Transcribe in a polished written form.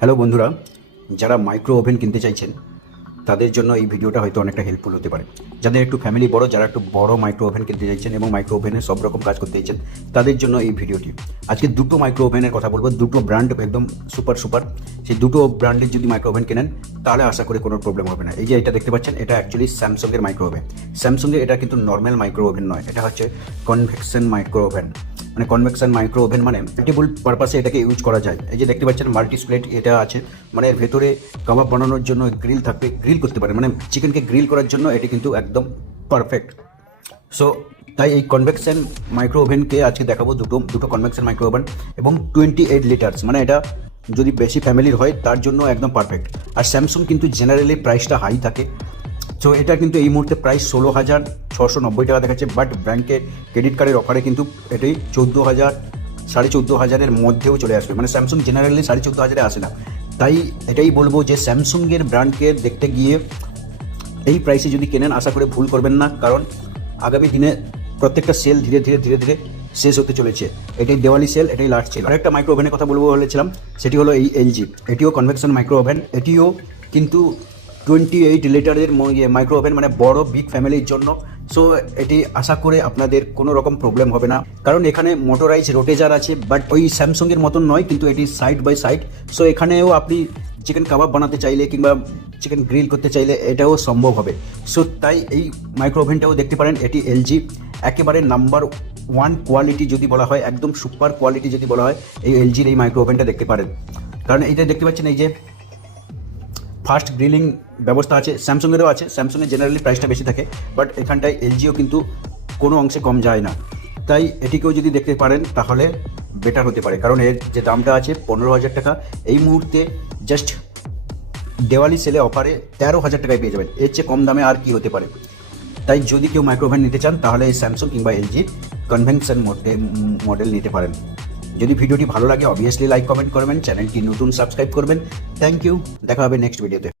Hello বন্ধুরা, যারা micro oven কিনতে চাইছেন তাদের জন্য এই ভিডিওটা হয়তো অনেকটা হেল্পফুল হতে পারে। যাদের একটু ফ্যামিলি বড়, যারা একটু বড় মাইক্রো ওভেন কিনতে চাইছেন এবং মাইক্রো ওভেনে সব রকম কাজ করতে চাইছেন তাদের জন্য এই ভিডিওটি। আজকে দুটো মাইক্রো ওভেনের কথা বলবো, দুটো ব্র্যান্ড একদম সুপার। সেই দুটো ব্র্যান্ডের যদি মাইক্রো ওভেন কেনেন তাহলে আশা করি কোনো প্রবলেম হবে না। এই যে এটা দেখতে পাচ্ছেন, এটা অ্যাকচুয়ালি স্যামসাংয়ের মাইক্রো ওভেন। স্যামসাংয়ের এটা কিন্তু নর্মাল মাইক্রো ওভেন নয়, এটা হচ্ছে কনভেকশন মাইক্রো ওভেন। মানে কনভেকশন মাইক্রো ওভেন মানে মাল্টিপল পারপাসে এটাকে ইউজ করা যায়। এই যে দেখতে পাচ্ছেন মাল্টি স্প্লেট এটা আছে, মানে এর ভেতরে কাবাব বানানোর জন্য গ্রিল থাকবে, গ্রিল করতে পারে, মানে চিকেনকে গ্রিল করার জন্য এটি কিন্তু একদম পারফেক্ট। সো তাই এই কনভেকশন মাইক্রো ওভেনকে আজকে দেখাবো, দুটো কনভেকশন মাইক্রো ওভেন এবং 28 লিটার্স, মানে এটা যদি বেশি ফ্যামিলির হয় তার জন্য একদম পারফেক্ট। আর স্যামসাং কিন্তু জেনারেলি প্রাইসটা হাই থাকে। সো এটা কিন্তু এই মুহূর্তে প্রাইস 16,690 টাকা দেখাচ্ছে, বাট ব্যাংকের ক্রেডিট কার্ডের অফারে কিন্তু এটাই 14,000 14,500-এর মধ্যেও চলে আসবে। মানে স্যামসাং জেনারেলি 14,500-এ আসে না। তাই এটাই বলবো যে স্যামসাংয়ের ব্র্যান্ডকে দেখতে গিয়ে এই প্রাইসে যদি কেনেন আশা করে ভুল করবেন না, কারণ আগামী দিনে প্রত্যেকটা সেল ধীরে ধীরে শেষ হতে চলেছে। এটাই দেওয়ালি সেল, এটাই লাস্ট সেল। আরেকটা মাইক্রো ওভেনের কথা বলবো বলেছিলাম, সেটি হলো এই এলজি। এটিও কনভেকশন মাইক্রো ওভেন, এটিও কিন্তু 28 লিটারের মাইক্রো ওভেন, মানে বড় বিগ ফ্যামিলির জন্য। সো এটি আশা করে আপনাদের কোনো রকম প্রবলেম হবে না, কারণ এখানে মোটরাইজ রোটেজার আছে, বাট ওই স্যামসাংয়ের মতন নয়, কিন্তু এটি সাইড বাই সাইড। সো এখানেও আপনি চিকেন কাবাব বানাতে চাইলে কিংবা চিকেন গ্রিল করতে চাইলে এটাও সম্ভব হবে। সো তাই এই মাইক্রো ওভেনটাও দেখতে পারেন, এটি এলজি একেবারে নাম্বার 1 কোয়ালিটি যদি বলা হয়, একদম সুপার কোয়ালিটি যদি বলা হয়, এই এলজির এই মাইক্রো ওভেনটা দেখতে পারেন। কারণ এইটা দেখতে পাচ্ছেন, এই যে ফাস্ট গ্রিলিং ব্যবস্থা আছে, স্যামসাংয়েরও আছে। স্যামসাংয়ের জেনারেলি প্রাইসটা বেশি থাকে, বাট এখানটায় এলজিও কিন্তু কোনো অংশে কম যায় না। তাই এটিকেও যদি দেখতে পারেন তাহলে বেটার হতে পারে, কারণ এর যে দামটা আছে 15,000 টাকা, এই মুহূর্তে জাস্ট দেওয়ালি সেলে অফারে 13,000 টাকায় পেয়ে যাবেন। এর চেয়ে কম দামে আর কি হতে পারে। তাই যদি কেউ মাইক্রোওভেন নিতে চান তাহলে এই স্যামসাং কিংবা এলজি কনভেকশন মডেল নিতে পারেন। যদি ভিডিওটি ভালো লাগে অবভিয়াসলি লাইক কমেন্ট করবেন, চ্যানেলটি নতুন সাবস্ক্রাইব করবেন। থ্যাংক ইউ, দেখা হবে নেক্সট ভিডিওতে।